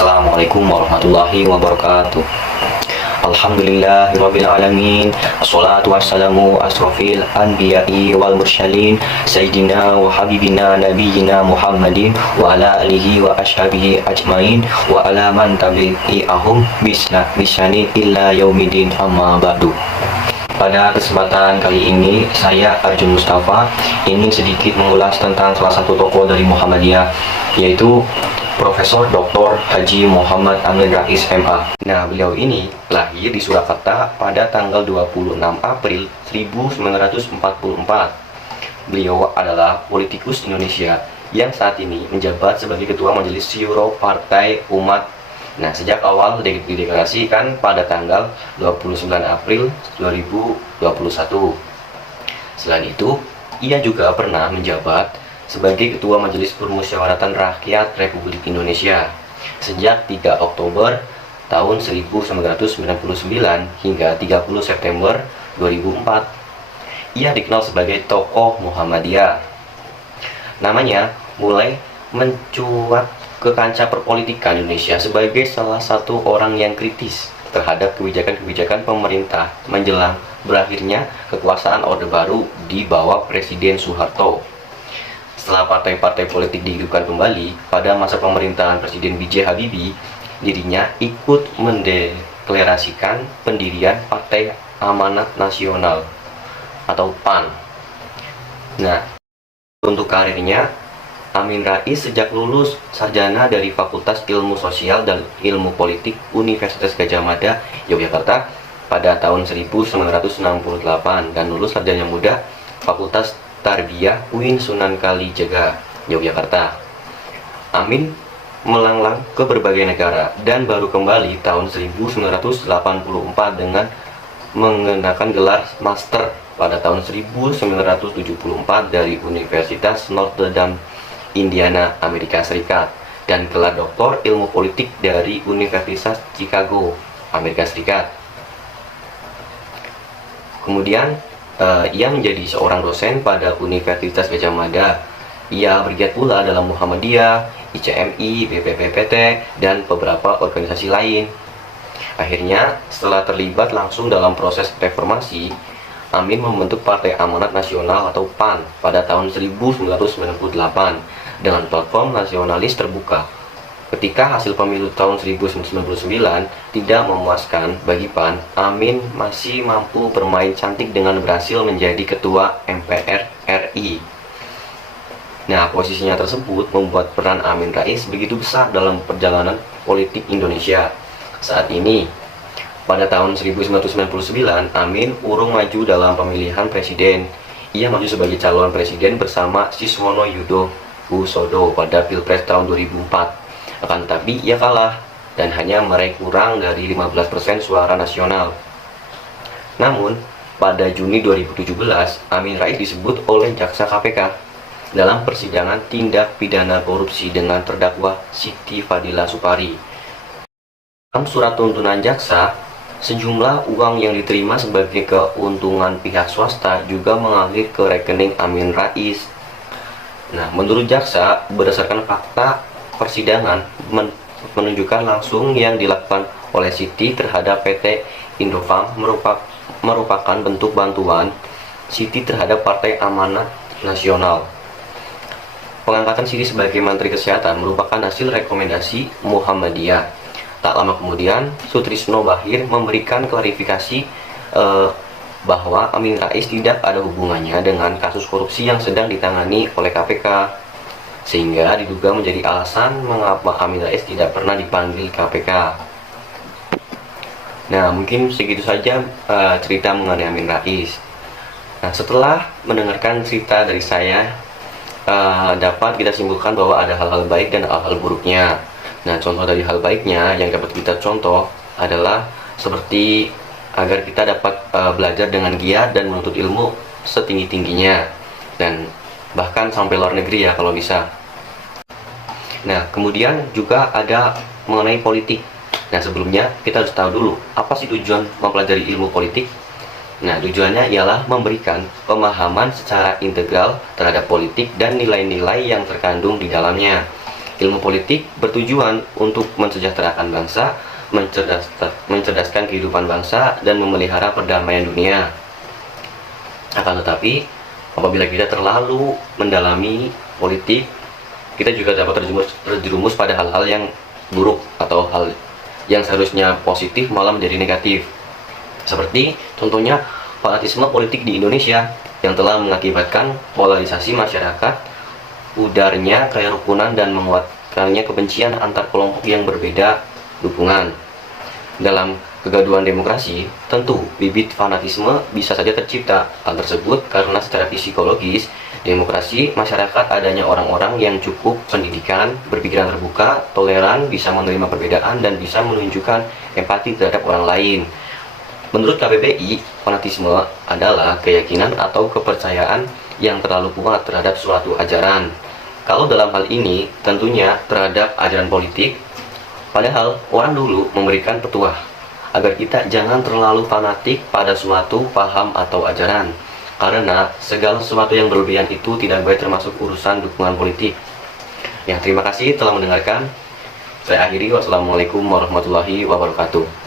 Assalamualaikum warahmatullahi wabarakatuh. Alhamdulillahirabbil alamin. Wassalatu wassalamu asrofil anbiya'i wal mursalin sayyidina wa habibina nabiyyina Muhammadin wa ala alihi wa ashabihi ajmain wa ala man tabi'ahum bisani illa yaumidin amma ba'du. Pada kesempatan kali ini, saya Arjun Mustafa ingin sedikit mengulas tentang salah satu tokoh dari Muhammadiyah, yaitu Profesor Dr. Haji Muhammad Amin Rais MA. Nah, beliau ini lahir di Surakarta pada tanggal 26 April 1944. Beliau adalah politikus Indonesia yang saat ini menjabat sebagai Ketua Majelis Syuro Partai Umat. Nah, sejak awal dideklarasikan pada tanggal 29 April 2021. Selain itu, ia juga pernah menjabat sebagai Ketua Majelis Permusyawaratan Rakyat Republik Indonesia sejak 3 Oktober tahun 1999 hingga 30 September 2004. Ia dikenal sebagai tokoh Muhammadiyah. Namanya mulai mencuat ke kancah perpolitikan Indonesia sebagai salah satu orang yang kritis terhadap kebijakan-kebijakan pemerintah menjelang berakhirnya kekuasaan Orde Baru di bawah Presiden Soeharto. Setelah partai-partai politik dihidupkan kembali pada masa pemerintahan Presiden B.J. Habibie, dirinya ikut mendeklarasikan pendirian Partai Amanat Nasional atau PAN. Nah, untuk karirnya, Amin Rais sejak lulus sarjana dari Fakultas Ilmu Sosial dan Ilmu Politik Universitas Gadjah Mada, Yogyakarta pada tahun 1968 dan lulus sarjana muda Fakultas Tarbiyah UIN Sunan Kalijaga, Yogyakarta. Amin melanglang ke berbagai negara dan baru kembali tahun 1984 dengan mengenakan gelar master pada tahun 1974 dari Universitas Notre Dame, Indiana, Amerika Serikat, dan gelar doktor ilmu politik dari Universitas Chicago, Amerika Serikat. Kemudian ia menjadi seorang dosen pada Universitas Gadjah Mada. Ia bergiat pula dalam Muhammadiyah, ICMI, BPPT, dan beberapa organisasi lain. Akhirnya, setelah terlibat langsung dalam proses reformasi, Amin membentuk Partai Amanat Nasional atau PAN pada tahun 1998 dengan platform nasionalis terbuka. Ketika hasil pemilu tahun 1999 tidak memuaskan bagi PAN, Amin masih mampu bermain cantik dengan berhasil menjadi Ketua MPR RI. Nah, posisinya tersebut membuat peran Amin Rais begitu besar dalam perjalanan politik Indonesia. Saat ini, pada tahun 1999, Amin urung maju dalam pemilihan presiden. Ia maju sebagai calon presiden bersama Siswono Yudo Husodo pada Pilpres tahun 2004. Akan tetapi ia kalah dan hanya meraih kurang dari 15% suara nasional. Namun, pada Juni 2017, Amin Rais disebut oleh jaksa KPK dalam persidangan tindak pidana korupsi dengan terdakwa Siti Fadila Supari. Dalam surat tuntunan jaksa, sejumlah uang yang diterima sebagai keuntungan pihak swasta juga mengalir ke rekening Amin Rais. Nah, menurut jaksa, berdasarkan fakta persidangan menunjukkan langsung yang dilakukan oleh Siti terhadap PT Indofarm merupakan bentuk bantuan Siti terhadap Partai Amanat Nasional. Pengangkatan Siti sebagai Menteri Kesehatan merupakan hasil rekomendasi Muhammadiyah. Tak lama kemudian, Sutrisno Bachir memberikan klarifikasi bahwa Amin Rais tidak ada hubungannya dengan kasus korupsi yang sedang ditangani oleh KPK, sehingga diduga menjadi alasan mengapa Amin Rais tidak pernah dipanggil KPK. Nah, mungkin segitu saja cerita mengenai Amin Rais. Nah, setelah mendengarkan cerita dari saya, dapat kita simpulkan bahwa ada hal-hal baik dan hal-hal buruknya. Nah, contoh dari hal baiknya yang dapat kita contoh adalah seperti agar kita dapat belajar dengan giat dan menuntut ilmu setinggi-tingginya, dan bahkan sampai luar negeri ya kalau bisa. Nah, kemudian juga ada mengenai politik. Nah, sebelumnya kita harus tahu dulu apa sih tujuan mempelajari ilmu politik. Nah, tujuannya ialah memberikan pemahaman secara integral terhadap politik dan nilai-nilai yang terkandung di dalamnya. Ilmu politik bertujuan untuk mensejahterakan bangsa, mencerdaskan kehidupan bangsa, dan memelihara perdamaian dunia. Akan tetapi, apabila kita terlalu mendalami politik, kita juga dapat terjerumus pada hal-hal yang buruk atau hal yang seharusnya positif malah menjadi negatif. Seperti contohnya fanatisme politik di Indonesia yang telah mengakibatkan polarisasi masyarakat, udarnya kerukunan, dan menguatkannya kebencian antar kelompok yang berbeda dukungan. Dalam kegaduhan demokrasi, tentu bibit fanatisme bisa saja tercipta. Hal tersebut karena secara psikologis, demokrasi masyarakat adanya orang-orang yang cukup pendidikan, berpikiran terbuka, toleran, bisa menerima perbedaan, dan bisa menunjukkan empati terhadap orang lain. Menurut KBBI, fanatisme adalah keyakinan atau kepercayaan yang terlalu kuat terhadap suatu ajaran. Kalau dalam hal ini, tentunya terhadap ajaran politik, padahal orang dulu memberikan petuah agar kita jangan terlalu fanatik pada suatu paham atau ajaran, karena segala sesuatu yang berlebihan itu tidak baik, termasuk urusan dukungan politik. Ya, terima kasih telah mendengarkan. Saya akhiri, wassalamualaikum warahmatullahi wabarakatuh.